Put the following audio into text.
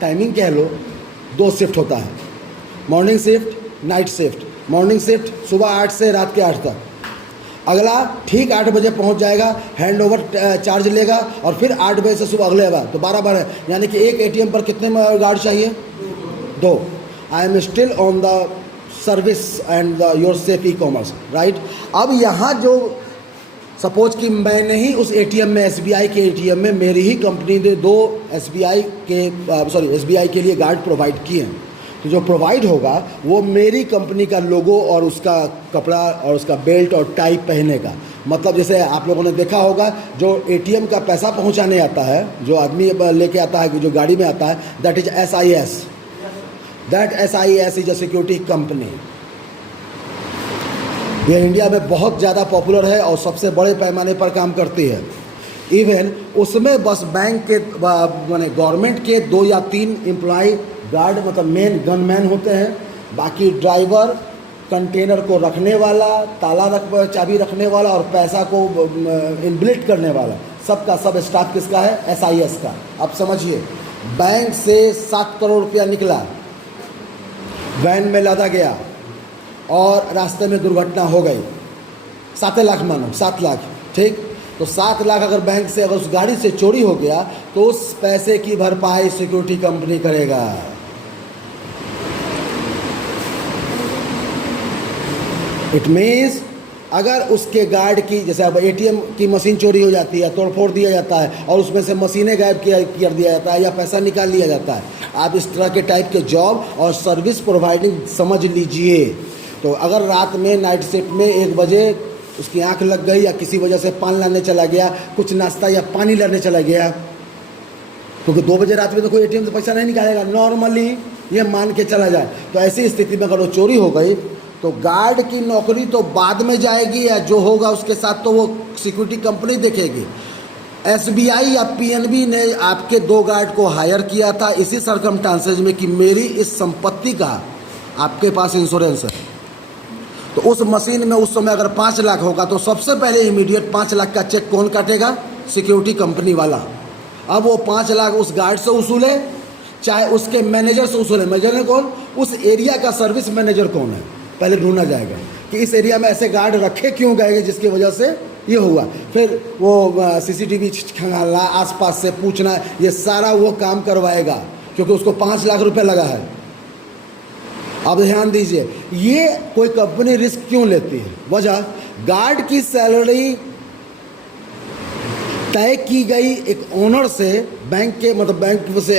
Timing कह लो, 2 shift होता है, morning shift, night shift. Morning shift सुबह 8 से रात के 8 तक, अगला ठीक 8 बजे पहुंच जाएगा, हैंड ओवर चार्ज लेगा और फिर 8 बजे से सुबह अगले बार तो 12 यानी कि एक एटीएम पर कितने गार्ड चाहिए? 2। I am still on the service and your safe e commerce, right. अब यहाँ जो सपोज कि मैंने ही उस एटीएम में, एसबीआई के एटीएम में मेरी ही कंपनी ने 2 एसबीआई के लिए गार्ड प्रोवाइड किए हैं, तो जो प्रोवाइड होगा वो मेरी कंपनी का लोगो और उसका कपड़ा और उसका बेल्ट और टाई पहने का। मतलब जैसे आप लोगों ने देखा होगा जो एटीएम का पैसा पहुंचाने आता है, जो आदमी लेके आता है, जो गाड़ी में आता है, that is SIS। That SIS is a security company. ये इंडिया में बहुत ज़्यादा पॉपुलर है और सबसे बड़े पैमाने पर काम करती है। इवन उसमें बस बैंक के माने गवर्नमेंट के 2 या 3 एम्प्लॉय गार्ड मतलब मेन गनमैन होते हैं, बाकी ड्राइवर, कंटेनर को रखने वाला, चाबी रखने वाला और पैसा को इनबिल्ट करने वाला, सबका सब स्टाफ किसका है? SIS का। अब समझिए, बैंक से 7 करोड़ रुपया निकला, वैन में लादा गया और रास्ते में दुर्घटना हो गई, 7 लाख मानो, 7 लाख, ठीक। तो 7 लाख अगर बैंक से, अगर उस गाड़ी से चोरी हो गया तो उस पैसे की भरपाई सिक्योरिटी कंपनी करेगा। इट मीन्स अगर उसके गार्ड की, जैसे अब एटीएम की मशीन चोरी हो जाती है, तोड़फोड़ दिया जाता है और उसमें से मशीनें गायब कर दिया जाता है या पैसा निकाल लिया जाता है, आप इस तरह के टाइप के जॉब और सर्विस प्रोवाइडिंग समझ लीजिए। तो अगर रात में नाइट शिफ्ट में 1 बजे उसकी आंख लग गई या किसी वजह से पान लाने चला गया, कुछ नाश्ता या पानी लाने चला गया, क्योंकि 2 बजे रात में तो कोई एटीएम से पैसा नहीं निकालेगा नॉर्मली, ये मान के चला जाए। तो ऐसी स्थिति में अगर वो चोरी हो गई तो गार्ड की नौकरी तो बाद में जाएगी, या जो होगा उसके साथ तो वो सिक्योरिटी कंपनी देखेगी। SBI या PNB ने आपके 2 गार्ड को हायर किया था इसी सर्कमस्टांसेज में कि मेरी इस संपत्ति का आपके पास इंश्योरेंस है। तो उस मशीन में उस समय अगर 5 लाख होगा तो सबसे पहले इमीडिएट 5 लाख का चेक कौन काटेगा? सिक्योरिटी कंपनी वाला। अब वो 5 लाख उस गार्ड से वसूले, चाहे उसके मैनेजर से वसूले। मैनेजर कौन? उस एरिया का सर्विस मैनेजर कौन है, पहले ढूंढना जाएगा कि इस एरिया में ऐसे गार्ड रखे क्यों गए जिसकी वजह से ये हुआ। फिर वो CCTV खंगालना, आसपास से पूछना, ये सारा वो काम करवाएगा क्योंकि उसको 5 लाख रुपए लगा है। अब ध्यान दीजिए, ये कोई कंपनी रिस्क क्यों लेती है? वजह, गार्ड की सैलरी तय की गई एक ओनर से, बैंक के मतलब बैंक से